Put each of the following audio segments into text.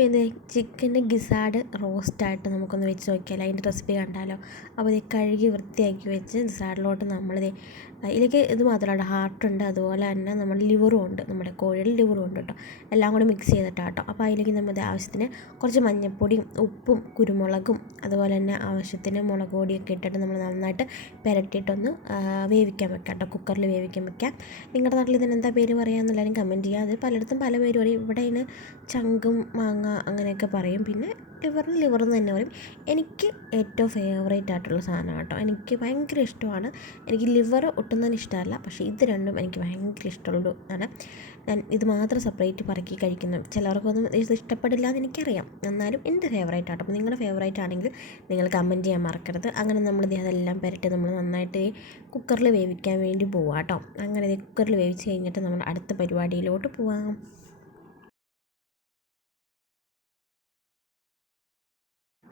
അപ്പോൾ ഇത് ചിക്കൻ്റെ ഗിസാഡ് റോസ്റ്റായിട്ട് നമുക്കൊന്ന് വെച്ച് നോക്കിയാലോ, അതിൻ്റെ റെസിപ്പി കണ്ടാലോ. അപ്പോൾ ഇത് കഴുകി വൃത്തിയാക്കി വെച്ച് ഗിസാഡിലോട്ട് നമ്മളിത് ഇതിലേക്ക് ഇത് മാത്രമല്ല, ഹാർട്ടുണ്ട്, അതുപോലെ തന്നെ നമ്മുടെ ലിവറും ഉണ്ട്, നമ്മുടെ കോഴിയുടെ ലിവറും ഉണ്ട് കേട്ടോ. എല്ലാം കൂടി മിക്സ് ചെയ്തിട്ടാട്ടോ. അപ്പോൾ അതിലേക്ക് നമ്മുടെ ആവശ്യത്തിന് കുറച്ച് മഞ്ഞൾപ്പൊടിയും ഉപ്പും കുരുമുളകും അതുപോലെ തന്നെ ആവശ്യത്തിന് മുളക് പൊടിയൊക്കെ ഇട്ടിട്ട് നമ്മൾ നന്നായിട്ട് പുരട്ടിയിട്ടൊന്ന് വേവിക്കാൻ വെക്കാം കേട്ടോ. കുക്കറിൽ വേവിക്കാൻ വെക്കാം. നിങ്ങളുടെ നാട്ടിൽ ഇതിന് എന്താ പേര് പറയാമെന്നുള്ളതിനും കമൻറ്റ് ചെയ്യുക. അത് പലയിടത്തും പല പേര് പറയും. ഇവിടെ ഇതിന് ചങ്കും മാങ്ങ അങ്ങനെയൊക്കെ പറയും. പിന്നെ ലിവർ എന്ന് തന്നെ പറയും. എനിക്ക് ഏറ്റവും ഫേവറേറ്റ് ആയിട്ടുള്ള സാധനം കേട്ടോ. എനിക്ക് ഭയങ്കര ഇഷ്ടമാണ്. എനിക്ക് ലിവർ ഒട്ടും തന്നെ ഇഷ്ടമല്ല, പക്ഷേ ഇത് രണ്ടും എനിക്ക് ഭയങ്കര ഇഷ്ടമുള്ളൂ ആണ്. ഞാൻ ഇത് മാത്രം സെപ്പറേറ്റ് പറക്കി കഴിക്കുന്നു. ചിലർക്കൊന്നും ഇത് ഇഷ്ടപ്പെടില്ല എന്ന് എനിക്കറിയാം, എന്നാലും എൻ്റെ ഫേവറേറ്റ് ആട്ടോ. അപ്പോൾ നിങ്ങളുടെ ഫേവറേറ്റ് ആണെങ്കിൽ നിങ്ങൾ കമൻറ്റ് ചെയ്യാൻ മറക്കരുത്. അങ്ങനെ നമ്മൾ അതെല്ലാം പുരട്ടി നമ്മൾ നന്നായിട്ട് കുക്കറിൽ വേവിക്കാൻ വേണ്ടി പോവാം കേട്ടോ. അങ്ങനെ കുക്കറിൽ വേവിച്ച് കഴിഞ്ഞിട്ട് നമ്മൾ അടുത്ത പരിപാടിയിലോട്ട് പോവാം.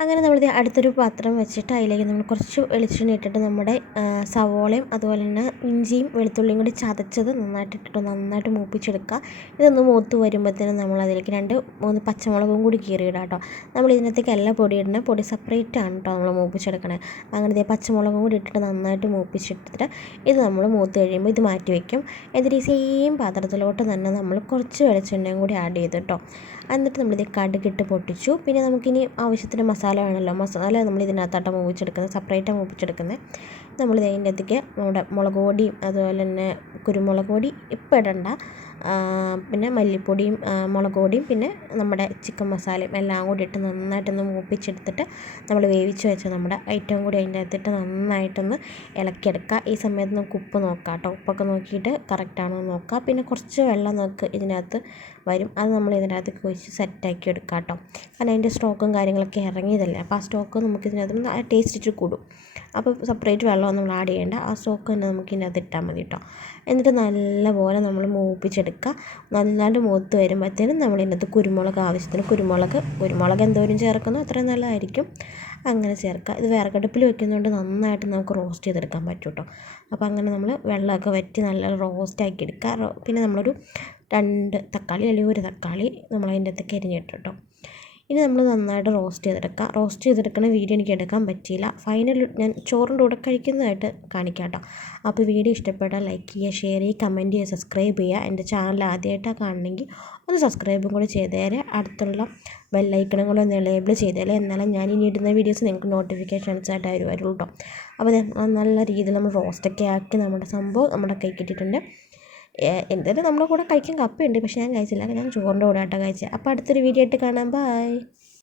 അങ്ങനെ നമ്മളിത് അടുത്തൊരു പാത്രം വെച്ചിട്ട് അതിലേക്ക് നമ്മൾ കുറച്ച് വെളിച്ചെണ്ണ ഇട്ടിട്ട് നമ്മുടെ സവോളയും അതുപോലെ തന്നെ ഇഞ്ചിയും വെളുത്തുള്ളിയും കൂടി ചതച്ചത് നന്നായിട്ട് മൂപ്പിച്ചെടുക്കുക. ഇതൊന്ന് മൂത്ത് വരുമ്പോഴത്തേനും നമ്മൾ അതിലേക്ക് 2-3 പച്ചമുളകും കൂടി കീറിയിടാം കേട്ടോ. നമ്മൾ ഇതിനകത്തേക്ക് എല്ലാ പൊടി ഇടുന്നത്, പൊടി സെപ്പറേറ്റ് ആണ് കേട്ടോ നമ്മൾ മൂപ്പിച്ചെടുക്കണേ. അങ്ങനെ ഇതേ പച്ചമുളകും കൂടി ഇട്ടിട്ട് നന്നായിട്ട് മൂപ്പിച്ചെടുത്തിട്ട് ഇത് നമ്മൾ മൂത്ത് കഴിയുമ്പോൾ ഇത് മാറ്റി വയ്ക്കും. എന്നിട്ട് ഈ സെയിം പാത്രത്തിലോട്ട് തന്നെ നമ്മൾ കുറച്ച് വെളിച്ചെണ്ണയും കൂടി ആഡ് ചെയ്ത് കേട്ടോ. എന്നിട്ട് നമ്മളിത് കടുകിട്ട് പൊട്ടിച്ചു. പിന്നെ നമുക്കിനി ആവശ്യത്തിന് മസാല വേണമല്ലോ. മസാല നമ്മൾ ഇതിനകത്തായിട്ട് മൂപ്പിച്ചെടുക്കുന്നത്, സെപ്പറേറ്റാണ് മൂപ്പിച്ചെടുക്കുന്നത്. നമ്മളിത് അതിൻ്റെ അകത്തേക്ക് നമ്മുടെ മുളക് പൊടിയും അതുപോലെ തന്നെ കുരുമുളക് പൊടി ഇപ്പം ഇടണ്ട, പിന്നെ മല്ലിപ്പൊടിയും മുളക് പൊടിയും പിന്നെ നമ്മുടെ ചിക്കൻ മസാലയും എല്ലാം കൂടി ഇട്ട് നന്നായിട്ടൊന്ന് മൂപ്പിച്ചെടുത്തിട്ട് നമ്മൾ വേവിച്ച് വെച്ച നമ്മുടെ ഐറ്റം കൂടി അതിൻ്റെ അകത്തിട്ട് നന്നായിട്ടൊന്ന് ഇളക്കിയെടുക്കുക. ഈ സമയത്ത് നമുക്ക് ഉപ്പ് നോക്കാം കേട്ടോ. ഉപ്പൊക്കെ നോക്കിയിട്ട് കറക്റ്റാണോ നോക്കുക. പിന്നെ കുറച്ച് വെള്ളം നമുക്ക് ഇതിനകത്ത് വരും, അത് നമ്മൾ ഇതിനകത്തേക്ക് ഒഴിച്ച് സെറ്റാക്കി എടുക്കാം കേട്ടോ. കാരണം അതിൻ്റെ സ്റ്റോക്കും കാര്യങ്ങളൊക്കെ ഇറങ്ങിയതല്ലേ, അപ്പോൾ ആ സ്റ്റോക്ക് നമുക്ക് ഇതിനകത്ത് ടേസ്റ്റ് ഇച്ചിരി കൂടും. അപ്പോൾ സെപ്പറേറ്റ് വെള്ളം നമ്മൾ ആഡ് ചെയ്യേണ്ട, ആ സ്റ്റോക്ക് തന്നെ നമുക്ക് ഇതിനകത്ത് ഇട്ടാൽ മതി കേട്ടോ. എന്നിട്ട് നല്ലപോലെ നമ്മൾ മൂപ്പിച്ചെടുക്കുക. നന്നായിട്ട് മൂത്ത് വരുമ്പോഴത്തേനും നമ്മൾ ഇതിനകത്ത് കുരുമുളക് ആവശ്യത്തിന് കുരുമുളക് എന്തോരം ചേർക്കുന്നോ അത്രയും നല്ലതായിരിക്കും. അങ്ങനെ ചേർക്കുക. ഇത് വിറകടുപ്പിൽ വെക്കുന്നതുകൊണ്ട് നന്നായിട്ട് നമുക്ക് റോസ്റ്റ് ചെയ്തെടുക്കാൻ പറ്റും കേട്ടോ. അപ്പോൾ അങ്ങനെ നമ്മൾ വെള്ളമൊക്കെ വറ്റി നല്ല റോസ്റ്റാക്കി എടുക്കുക. പിന്നെ നമ്മളൊരു 2 തക്കാളി അല്ലെങ്കിൽ 1 തക്കാളി നമ്മൾ അതിൻ്റെ അകത്തേക്ക് അരിഞ്ഞിട്ട് കേട്ടോ. ഇനി നമ്മൾ നന്നായിട്ട് റോസ്റ്റ് ചെയ്തെടുക്കണ വീഡിയോ എനിക്ക് എടുക്കാൻ പറ്റിയില്ല. ഫൈനൽ ഞാൻ ചോറിൻ്റെ കൂടെ കഴിക്കുന്നതായിട്ട് കാണിക്കാം കേട്ടോ. അപ്പോൾ വീഡിയോ ഇഷ്ടപ്പെട്ടാൽ ലൈക്ക് ചെയ്യുക, ഷെയർ ചെയ്യുക, കമൻറ്റ് ചെയ്യുക, സബ്സ്ക്രൈബ് ചെയ്യുക. എൻ്റെ ചാനൽ ആദ്യമായിട്ടാണ് കാണണമെങ്കിൽ ഒന്ന് സബ്സ്ക്രൈബും കൂടി ചെയ്തേരെ, അടുത്തുള്ള ബെല്ലൈക്കണും കൂടെ ഒന്ന് എനേബിൾ ചെയ്തേരെ. എന്നാലും ഞാൻ ഇനി ഇടുന്ന വീഡിയോസ് നിങ്ങൾക്ക് നോട്ടിഫിക്കേഷൻസ് ആയിട്ട് വരുള്ളൂ കേട്ടോ. അപ്പോൾ നല്ല രീതിയിൽ നമ്മൾ റോസ്റ്റൊക്കെ ആക്കി നമ്മുടെ സംഭവം നമ്മുടെ കൈ കിട്ടിയിട്ടുണ്ട്. എന്തായാലും നമ്മുടെ കൂടെ കഴിക്കാൻ കപ്പയുണ്ട്, പക്ഷേ ഞാൻ കഴിച്ചില്ല. ഞാൻ ചോറിൻ്റെ കൂടെ ആട്ടോ കഴിച്ചത്. അപ്പോൾ അടുത്തൊരു വീഡിയോ ആയിട്ട് കാണാം. ബൈ.